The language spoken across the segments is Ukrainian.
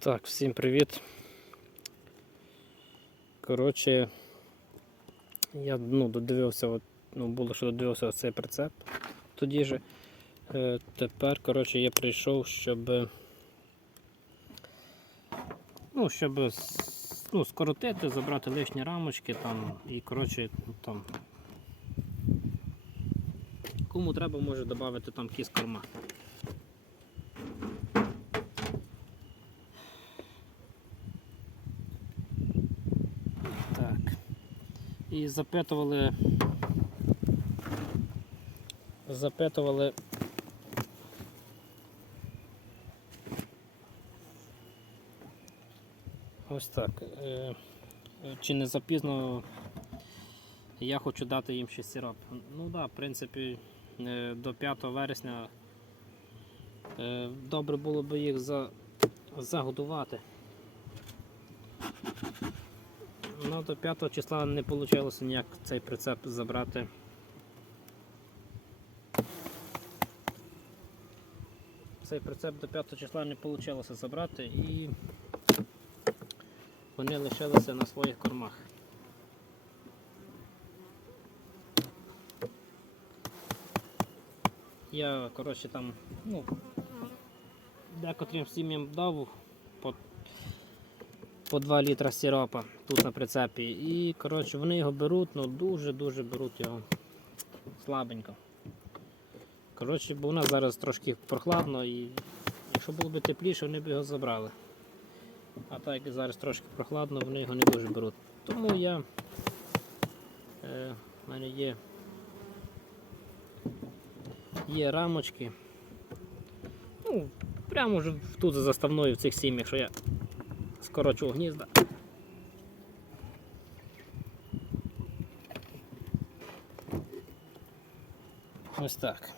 Так, всім привіт. Коротше, я ну, додивився, от, ну, було, що додивився цей прицеп тоді же. Е, тепер, коротше, я прийшов, щоб. Ну, щоб ну, скоротити, забрати лишні рамочки там і коротше там. Кому треба, може додати там кіс корма. Так. І запитували. Запитували. Ось так. Е, Чи не запізно я хочу дати їм ще сироп. Ну так, да, в принципі, е, до 5 вересня е, добре було б їх за, загодувати. Ну, до 5 числа не вийшло ніяк цей прицеп забрати. Цей прицеп до 5 числа не вийшло забрати і вони лишилися на своїх кормах. Я, коротше, там, ну, декотрим сім'ям дав по по 2 літра сиропа тут на прицепі. І коротше, вони його беруть, ну дуже-дуже беруть його слабенько. Коротше, бо у нас зараз трошки прохладно і якщо було б тепліше, вони б його забрали. А так як зараз трошки прохладно, вони його не дуже беруть. Тому я е, в мене є, є рамочки. Ну, прямо вже тут за заставною в цих сім'ях, що я скорочу гнізда. Ось так.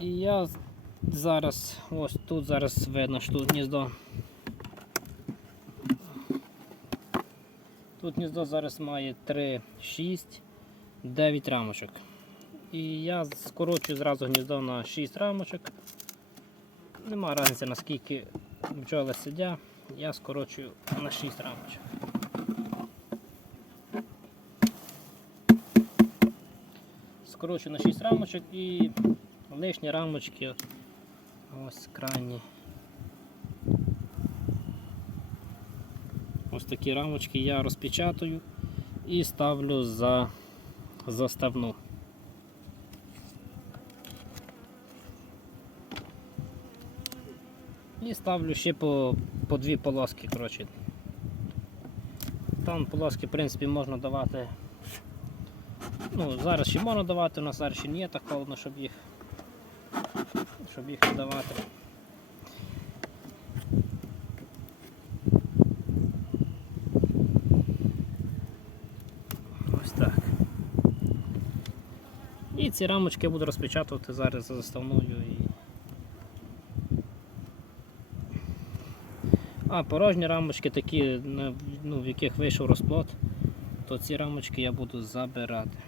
І я зараз, ось тут зараз видно, що тут гніздо. Тут гніздо зараз має 3, 6, 9 рамочок. І я скорочую зразу гніздо на 6 рамочок. Нема різниці наскільки бджоли сидять, я скорочую на 6 рамочок. Скорочую на 6 рамочок і лишні рамочки ось крайні. Ось такі рамочки я розпечатую і ставлю за заставну. І ставлю ще по, по дві полоски. Коротше. Там полоски в принципі можна давати. Ну, зараз ще можна давати, у нас зараз ще не є так холодно, щоб їх щоб їх давати. Ось так. І ці рамочки я буду розпечатувати зараз за заставною і. А порожні рамочки такі, ну, в яких вийшов розплод, то ці рамочки я буду забирати.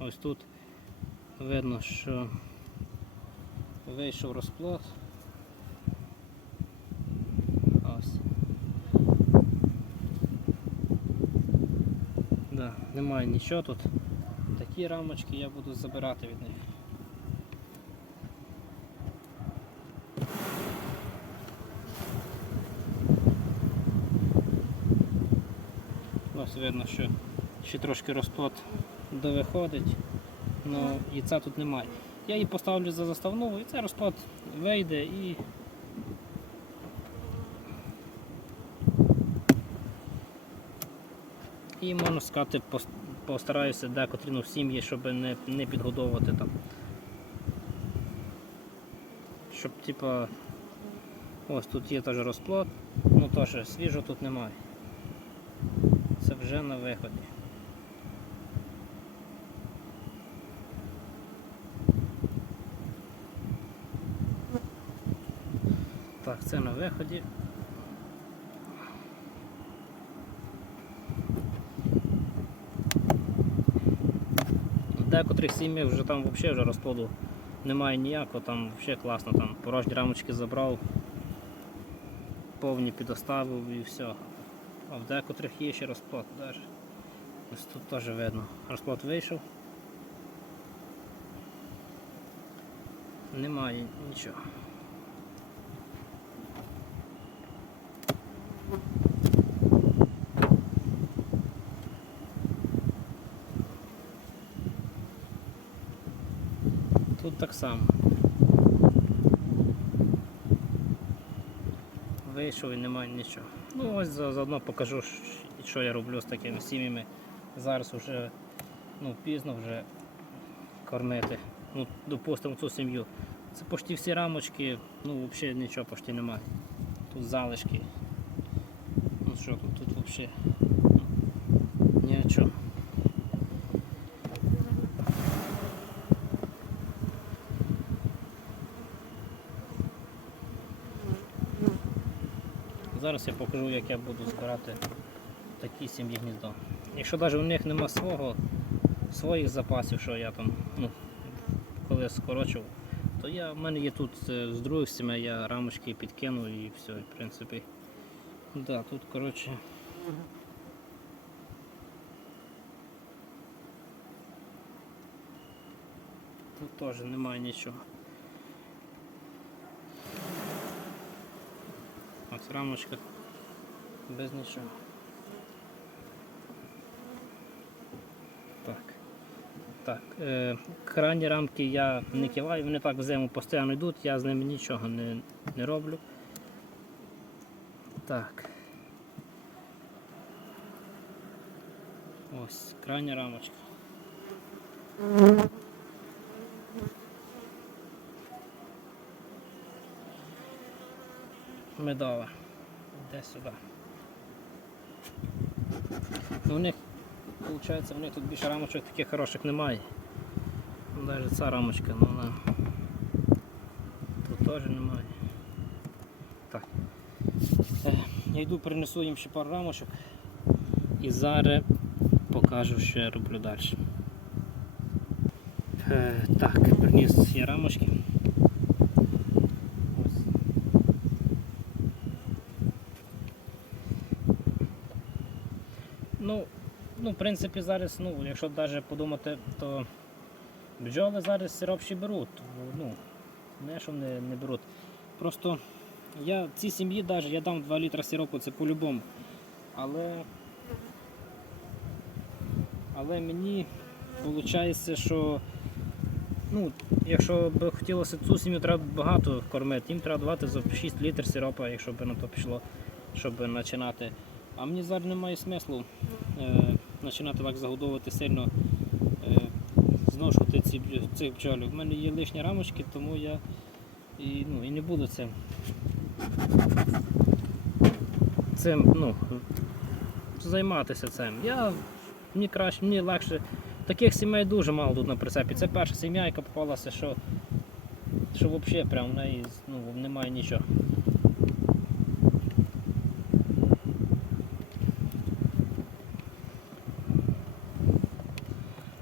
Ось тут видно, що вийшов розплод. Ось. Да, немає нічого тут. Такі рамочки я буду забирати від них. Видно, що ще трошки розплод довиходить, але яйця тут немає. Я її поставлю за заставну і цей розплод вийде і. І можна сказати, постараюся декотрі ну, в сім'ї, щоб не, підгодовувати там. Щоб типа ось тут є теж розплод, ну теж свіжого тут немає. Це вже на виході. Так, це на виході. Декотрих сім'ях вже там взагалі вже розплоду немає ніякого, там взагалі класно, там порожні рамочки забрав, повні підоставив і все. В декотрих є ще розплод навіть. Ось тут теж видно. Розплод вийшов. Немає нічого. Тут так само. Вийшов і немає нічого. Ну ось заодно покажу, що я роблю з такими сім'ями. Зараз вже ну, пізно вже кормити. Ну, допустимо, цю сім'ю. Це почти всі рамочки, ну взагалі нічого почти немає. Тут залишки. Ну що тут, тут взагалі нічого. Зараз я покажу, як я буду збирати такі сім'ї гніздо. Якщо навіть у них нема свого, своїх запасів, що я там, ну, коли скорочив, то я, в мене є тут е, з других сімей, я рамочки підкину і все, в принципі. Да, тут, коротше. Тут теж немає нічого. Ось рамочка без нічого. Так. Так. Е, крайні рамки я не киваю, вони так в постійно йдуть, я з ними нічого не, не роблю. Так. Ось крайня рамочка. Медова. Де сюди. Ну, у них, виходить, у них тут більше рамочок таких хороших немає. Ну, Навіть ця рамочка, ну вона тут теж немає. Так. Е, Я йду принесу їм ще пару рамочок і зараз покажу, що я роблю далі. Е, так, приніс я рамочки. Ось. Ну, ну, в принципі, зараз, ну, якщо навіть подумати, то бджоли зараз сироп ще беруть. Ну, не що не, не беруть. Просто я цій сім'ї навіть я дам 2 літра сиропу, це по-любому. Але, але мені виходить, що ну, якщо б хотілося цю сім'ю, треба багато кормити. Їм треба давати за 6 літрів сиропа, якщо б на то пішло, щоб починати. А мені зараз немає смислу е, починати так загодовувати сильно, е, зношувати ці, цих бджолів. У мене є лишні рамочки, тому я і, ну, і не буду цим. Цим, ну, займатися цим. Я, мені краще, мені легше. Таких сімей дуже мало тут на прицепі. Це перша сім'я, яка попалася, що, що взагалі прям в неї ну, немає нічого.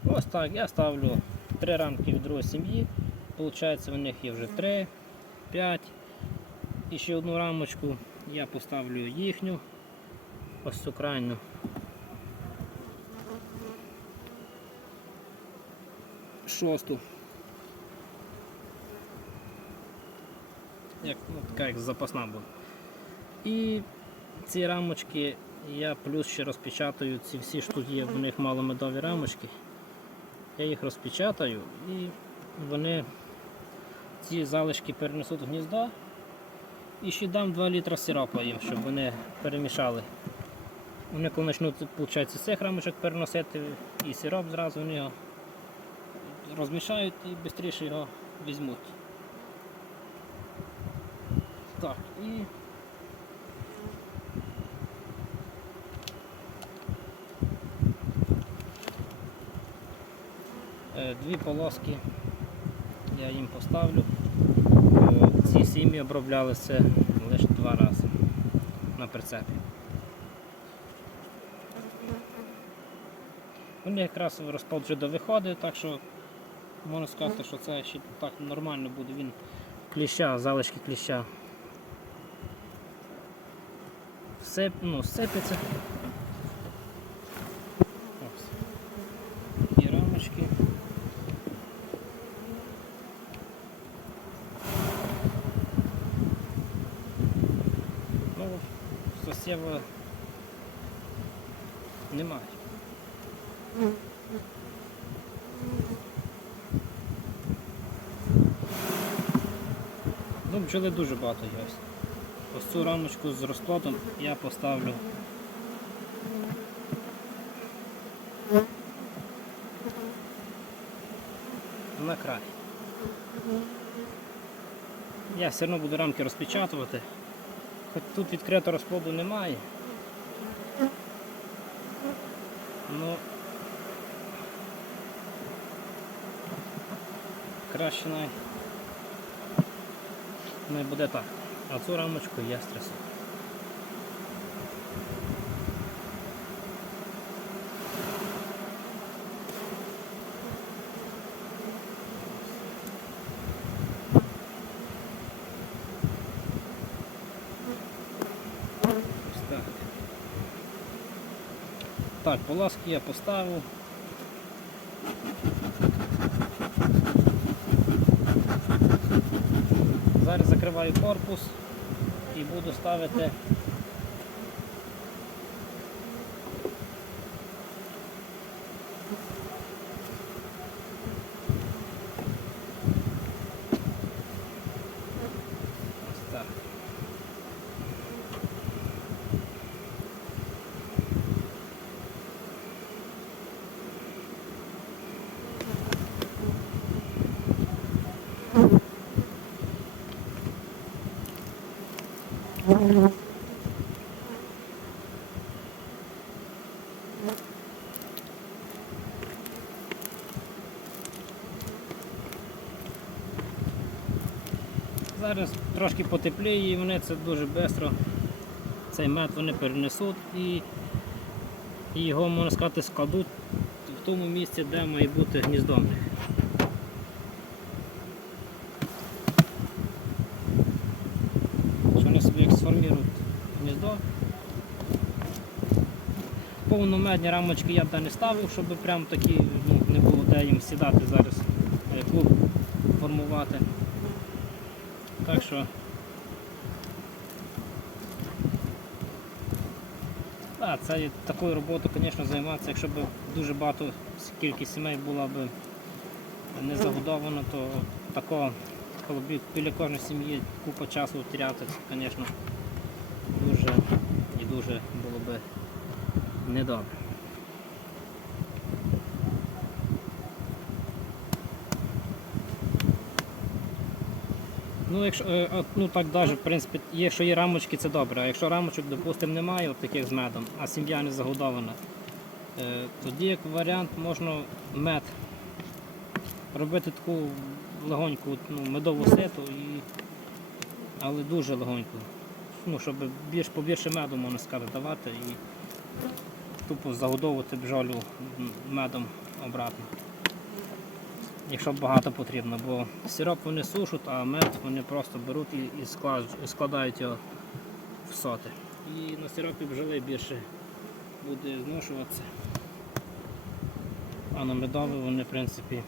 Ось так, я ставлю три рамки в другої сім'ї. Получається, в них є вже 3, 5. І ще одну рамочку я поставлю їхню. Ось цю крайню. Шосту. Як, ну, така як запасна буде. І ці рамочки я плюс ще розпечатаю ці всі штуки, в них маломедові рамочки. Я їх розпечатаю і вони ці залишки перенесуть в гніздо і ще дам 2 літра сиропа їм, щоб вони перемішали. Вони коли почнуть виходить, цих переносити і сироп зразу вони його розмішають і швидше його візьмуть. Так, і Дві полоски я їм поставлю. Е, Ці сім'ї оброблялися лише два рази на прицепі. Вони якраз розпал вже до виходить, так що можна сказати, що це ще так нормально буде. Він кліща, залишки кліща. сип, ну, сипеться. Ось. І рамочки. Ну, сосєва немає. Ну, бджоли дуже багато є. ось. Цю рамочку з розплодом я поставлю. На край. Я все одно буду рамки розпечатувати. Хоч тут відкритого розплоду немає. Ну краще най, не буде так. А цю рамочку я стресу. Ось так. Так, поласки я поставив. Зараз закриваю корпус і буду ставити ось так. Зараз трошки потепліє і вони це дуже швидко. Цей мед вони перенесуть і, і його, можна сказати, складуть в тому місці, де має бути гніздо. Що Вони собі як сформують гніздо. Повномедні рамочки я б не ставив, щоб прям такі ну, не було де їм сідати зараз, е, клуб формувати. Так що. А, це такою роботою, звісно, займатися, якщо б дуже багато кількість сімей була б не загодована, то такого біля кожної сім'ї купа часу втряти, це, звісно, дуже і дуже було б недобре. Ну, якщо е, ну так даже, в принципі, якщо є рамочки, це добре. А якщо рамочок, допустимо, немає таких з медом, а сім'я не загодована, е, тоді як варіант можна мед робити таку легоньку ну, медову ситу, і... але дуже легоньку. Ну, щоб більш побільше меду, можна сказати, давати і тупо загодовувати бджолю медом обратно. Якщо багато потрібно, бо сироп вони сушать, а мед вони просто беруть і, і склад- і складають його в соти. І на сиропі бджоли більше буде зношуватися. А на медові вони, в принципі,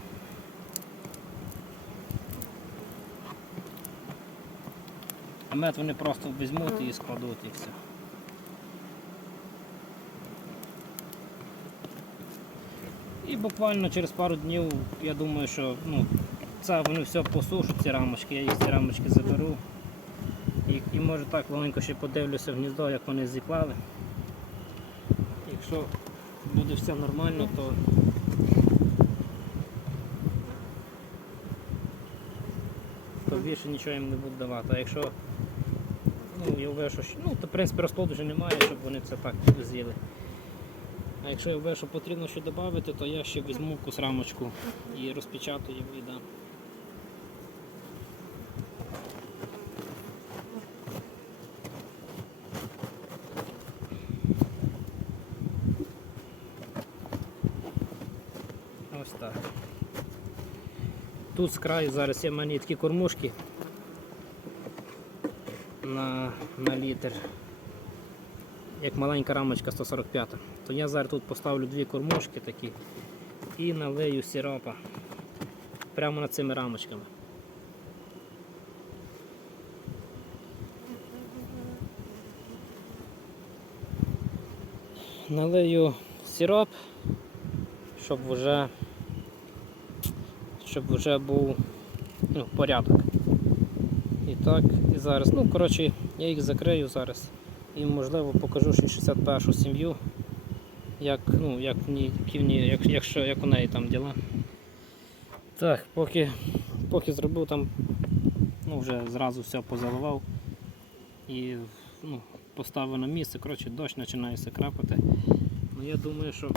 а мед вони просто візьмуть і складуть і все. Буквально через пару днів, я думаю, що ну, це вони все посушать, ці рамочки, я їх ці рамочки заберу. І, і може так легенько ще подивлюся в гніздо, як вони зіклали. Якщо буде все нормально, то то більше нічого їм не буду давати. А якщо ну, я вважаю, що ну, то в принципі розплоду вже немає, щоб вони це так з'їли. А якщо я вважаю, що потрібно ще додати, то я ще візьму якусь і розпечатаю і дам. Ось так. Тут з краю зараз є в такі кормушки на, на літр. Як маленька рамочка 145. То я зараз тут поставлю дві кормушки такі і налию сиропа прямо над цими рамочками. Налию сироп, щоб вже щоб вже був ну, порядок. І так, і зараз. Ну, коротше, я їх закрию зараз і можливо покажу ще 61 сім'ю, як, ну, як, в в ній- як, як у неї там діла. Так, поки, поки зробив там, ну вже зразу все позаливав і ну, поставив на місце, коротше, дощ починає крапати. Ну я думаю, що.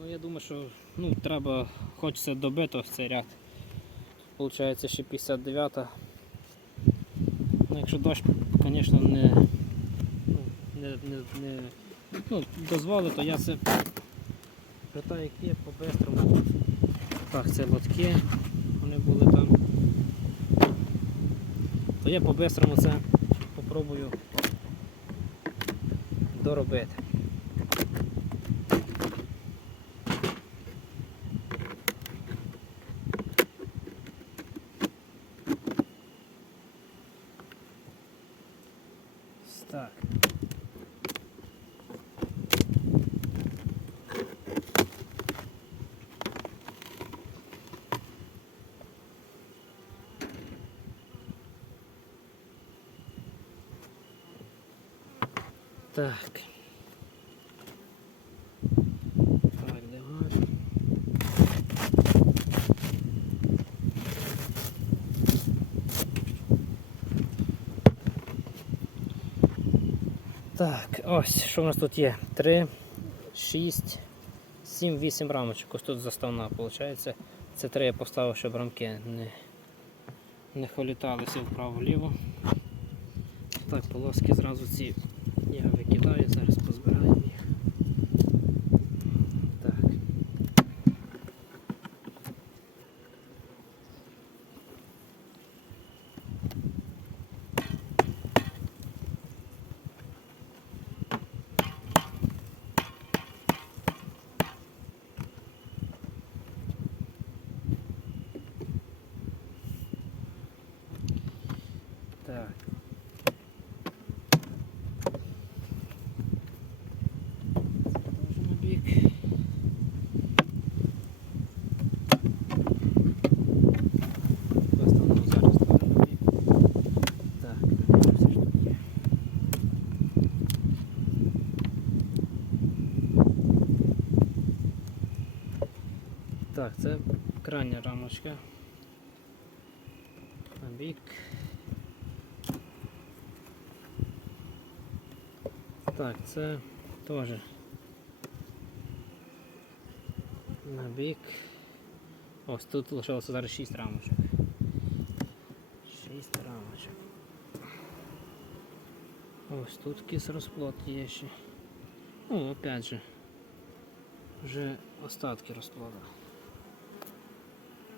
Ну я думаю, що ну, треба хочеться добити ось цей ряд. Получається ще 59-та. Ну, якщо дощ, звісно, не, ну, не, не, не ну, дозволить, то я це питаю, які по-бистрому. Так, це лотки, вони були там. То я по-бистрому це попробую доробити. Так. Так. Так, давай. Так, ось, що в нас тут є? 3, 6, 7, 8 рамочок. Ось тут заставна, виходить. Це три я поставив, щоб рамки не, не холіталися вправо-вліво. Так, полоски зразу ці я викидаю, зараз позбираємо їх. Так. Так. Тоже на бік. В основному зараз теж на бік. Так, все ж тут є. Так, це крайня рамочка. Бік. Так, це теж на бік. Ось тут лишилося зараз 6 рамочок. 6 рамочок. Ось тут кис розплод є ще. Ну, опять же, вже остатки розплоду.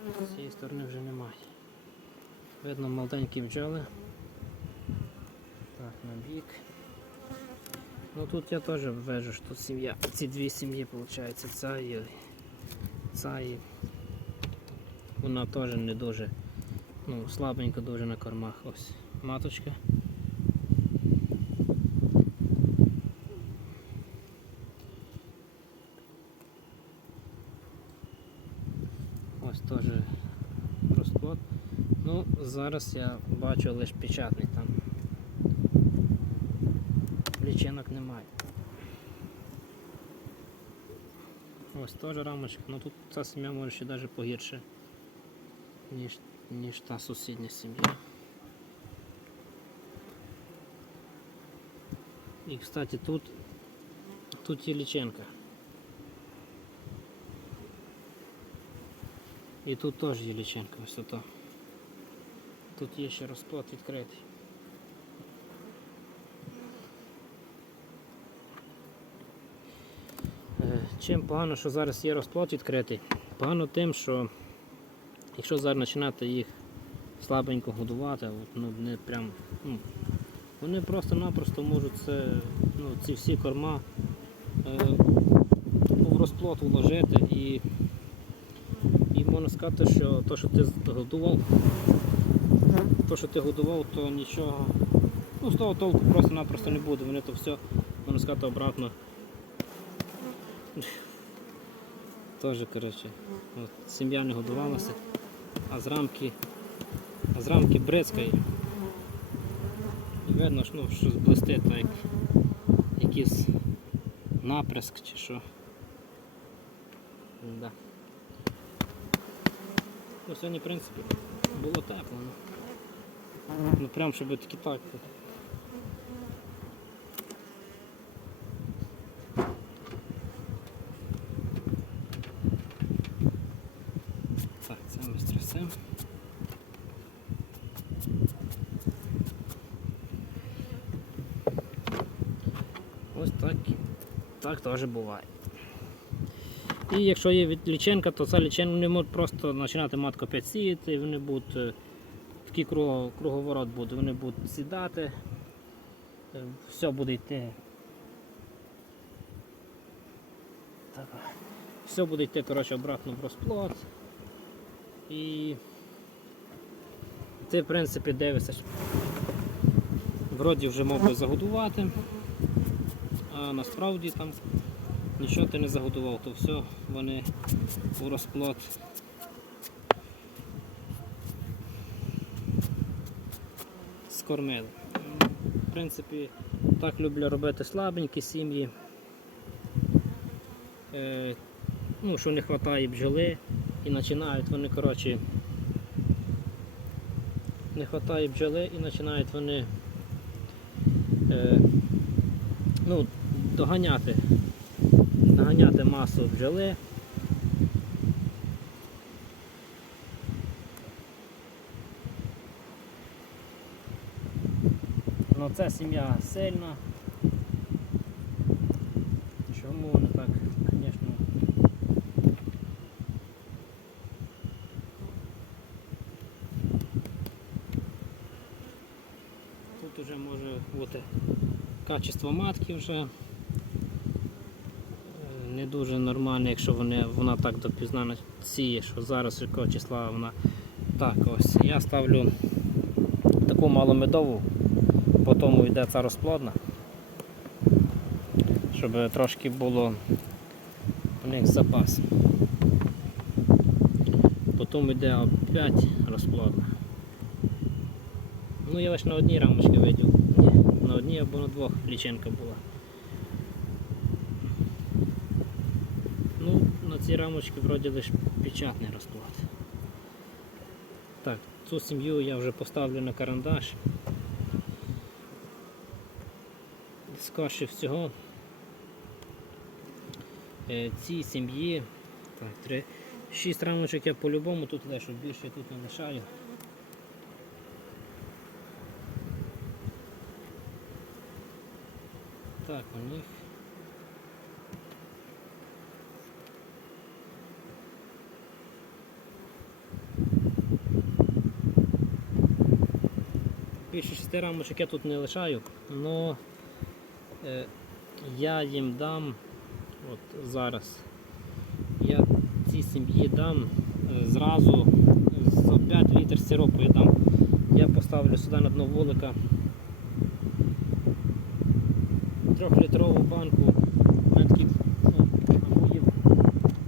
З цієї сторони вже немає. Видно молоденькі бджоли. Так, на бік. Ну тут я теж вижу, що тут сім'я. Ці дві сім'ї, виходить, ця і ця і вона теж не дуже, ну, слабенько дуже на кормах. Ось маточка. Ось теж розплод. Ну, зараз я бачу лише печатний там. Лічинок немає. Ось теж рамочка, ну тут ця сім'я може ще навіть погірше, ніж, ніж та сусідня сім'я. І кстати тут, тут є лічинка. І тут теж є лічинка, ось тут. Тут є ще розплод відкритий. Е, Чим погано, що зараз є розплод відкритий? Погано тим, що якщо зараз починати їх слабенько годувати, ну, не прям, ну, Вони просто-напросто можуть це, ну, ці всі корма е, в розплод вложити і, і можна сказати, що то, що ти годував, то, що ти годував, то нічого. Ну, з того толку просто-напросто не буде. Вони то все, можна сказати, обратно. Теж, коротше, от, сім'я не годувалася, а з рамки, а з рамки бризкає. І видно, що, ну, щось блистить, так як якийсь наприск чи що. Да. Ну, сьогодні, в принципі, було тепло. Ну, прям щоб таки так. Це ми. Ось так. Так теж буває. І якщо є від ліченка, то ця ліченка вони можуть просто починати матку опять сіяти, і вони будуть е, такий круго- круговорот буде, вони будуть сідати, е, все буде йти. Так. Все буде йти коротше, обратно в розплод. І ти в принципі дивишся. Вроді вже мав би загодувати, а насправді там нічого ти не загодував, то все вони у розплод. Скормили. В принципі, так люблю робити слабенькі сім'ї. Е, ну, що не вистачає бджоли і починають вони, коротше, не вистачає бджоли і починають вони е, ну, доганяти, доганяти масу бджоли. Ця сім'я сильна. Чому вони так, звісно. Тут вже може бути качество матки вже е, не дуже нормальне, якщо вони, вона так допізна сіє, що зараз якого числа вона. Так, ось я ставлю таку маломедову, по тому йде ця розплодна, щоб трошки було у них запас. Потім йде опять розплодна. Ну я лише на одній рамочці видів. На одній або на двох лічинка була. Ну, на цій рамочці вроді лише печатний розклад. Так, цю сім'ю я вже поставлю на карандаш. Скорше всього е, цій сім'ї так, три, шість рамочок я по-любому тут лишу, більше я тут не лишаю. Так, у них. Більше шести рамочок я тут не лишаю, але е, я їм дам от зараз. Я цій сім'ї дам е, зразу за 5 літрів сиропу я дам. Я поставлю сюди на дно вулика трьохлітрову банку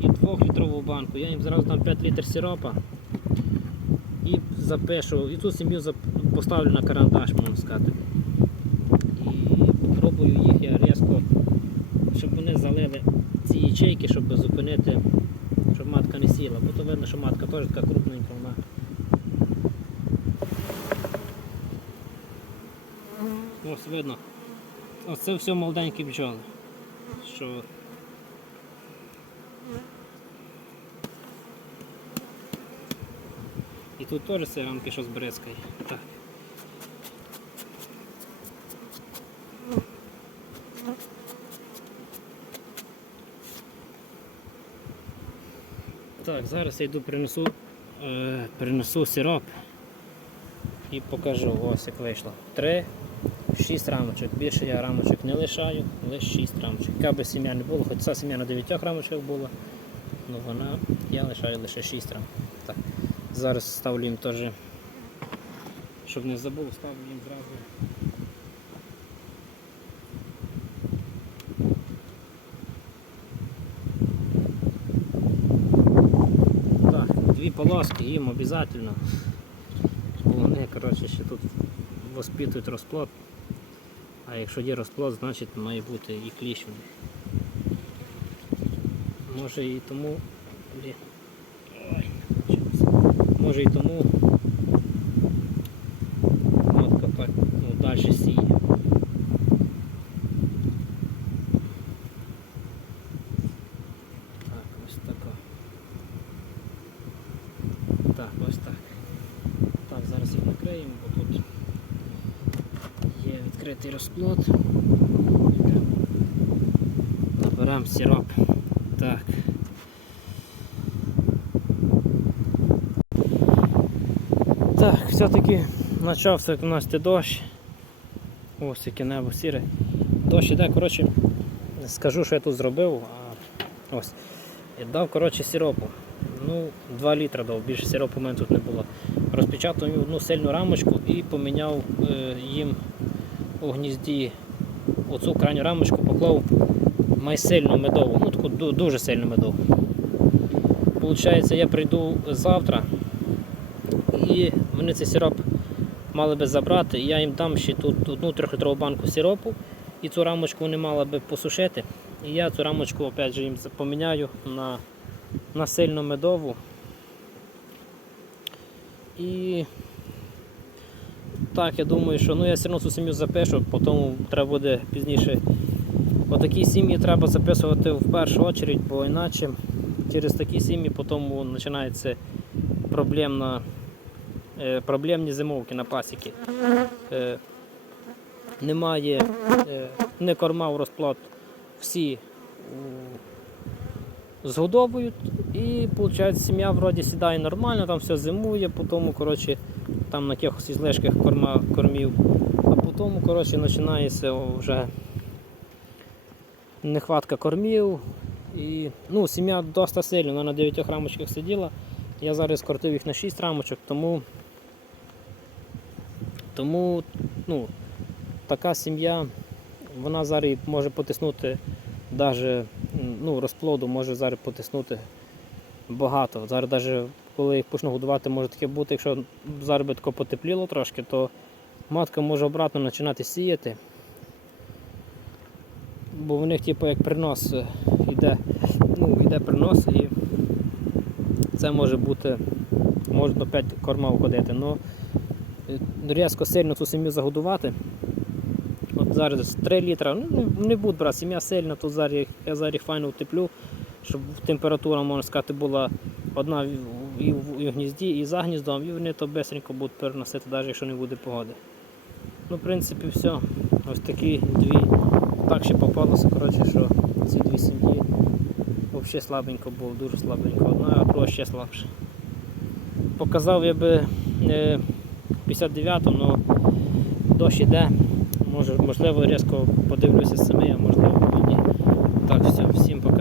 і двохлітрову банку. Я їм зразу дам 5 літрів сиропа і запишу, і ту сім'ю поставлю на карандаш, можна сказати. І попробую їх я різко, щоб вони залили ці ячейки, щоб зупинити, щоб матка не сіла. Бо то видно, що матка теж така крупненька вона. Ось видно. Ось це все молоденькі бджоли. Що І тут теж ці рамки що збризкає. Так. Так, зараз я йду принесу, е, принесу сироп і покажу ось як вийшло. Три 6 рамочок. Більше я рамочок не лишаю, лише 6 рамочок. Яка би сім'я не було, хоч ця сім'я на 9 рамочках була, ну вона я лишаю лише 6 рам. Так. Зараз ставлю їм теж, щоб не забув, ставлю їм зразу. Так, дві полоски їм. Бо вони коротше, ще тут воспитують розплод. А якщо є розплод, значить має бути і кліщ. Може і тому. Може і тому матка так ну, далі сіє. Так, ось така. Так, ось так. Так, зараз їх накриємо, бо тут є відкритий розплод. Наберемо сироп. Так. Так, все-таки почався у нас дощ. Ось яке небо сіре. Дощ іде, коротше, скажу, що я тут зробив. А, ось. Я дав коротше, сиропу. Ну, 2 літра дав, більше сиропу у мене тут не було. Розпечатав одну сильну рамочку і поміняв е, їм у гнізді оцю крайню рамочку поклав майсильну медову, ну таку дуже сильну медову. Получається, я прийду завтра і вони цей сироп мали би забрати. Я їм дам ще тут одну трьохлітрову банку сиропу і цю рамочку вони мали би посушити. І я цю рамочку опять же їм поміняю на, на сильну медову. І так, я думаю, що ну я все одно цю сім'ю запишу, потім треба буде пізніше. Отакі сім'ї треба записувати в першу чергу, бо іначе через такі сім'ї потім починається проблемна, проблемні зимовки на пасіки. Е, немає е, не корма в розплод, всі згодовують і виходить, сім'я вроді сідає нормально, там все зимує, потім коротше, там на якихось ізлишках корма, кормів, а потім коротше, починається вже нехватка кормів. І, ну, сім'я досить сильна, вона на 9 рамочках сиділа. Я зараз скоротив їх на 6 рамочок, тому, тому ну, така сім'я вона зараз може потиснути даже, ну, розплоду, може зараз потиснути багато. Зараз навіть коли їх почну годувати, може таке бути, якщо зараз потепліло трошки, то матка може обратно починати сіяти. Бо в них типу, як принос е, йде, ну, йде принос і це може бути, може опять корма входити. Но е, різко сильно цю сім'ю загодувати. От зараз 3 літра, ну не- буду брати, сім'я сильна, то зараз я зараз файно утеплю, щоб температура, можна сказати, була одна і в, гнізді, і за гніздом, і вони то бистренько будуть переносити, навіть якщо не буде погоди. Ну, в принципі, все. Ось такі дві. Так ще попалося, коротше, що ці дві сім'ї взагалі слабенько було, дуже слабенько. Одна, а друга ще слабша. Показав я би е, 59-му, але дощ іде. Можливо, різко подивлюся самі, а можливо ні. Так, все, всім пока.